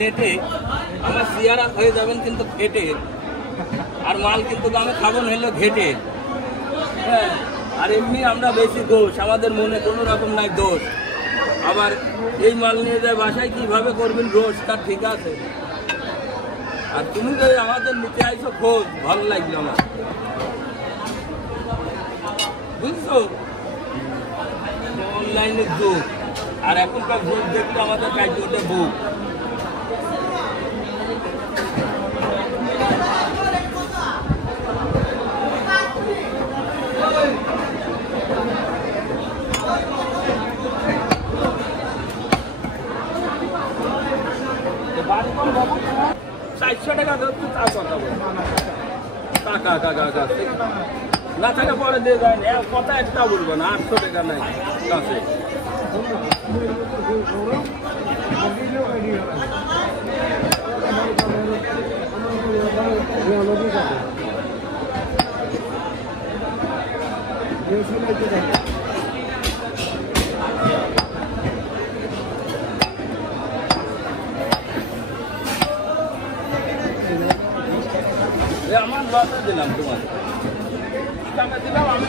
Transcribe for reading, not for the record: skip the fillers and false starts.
ঘেটে আমার চেহারা হয়ে যাবেন কিন্তু ঘেটে, আর মাল কিন্তু আমি খাবো হইলো ঘেটে। হ্যাঁ, আর এমনি আমরা বেশি দোষ, আমাদের মনে কোনো রকম নাই দোষ। আবার এই মাল নিয়ে যায় বাসায় কিভাবে করবেন রোজ, তার ঠিক আছে। আর তুমি যদি আমাদের নিতে আইসো খোঁজ, ভালো লাগলো আমার, বুঝছো? অনলাইনের যুগ, আর এখনকার যুগ দেখলে আমাদের কাজটা বুক। টাকা না টাকা পরে দিয়ে যায় না, কথা একটা বলবো না, 800 টাকা নাই কাছে। আমার বাসা দিলাম, তোমার দিলাম আমি।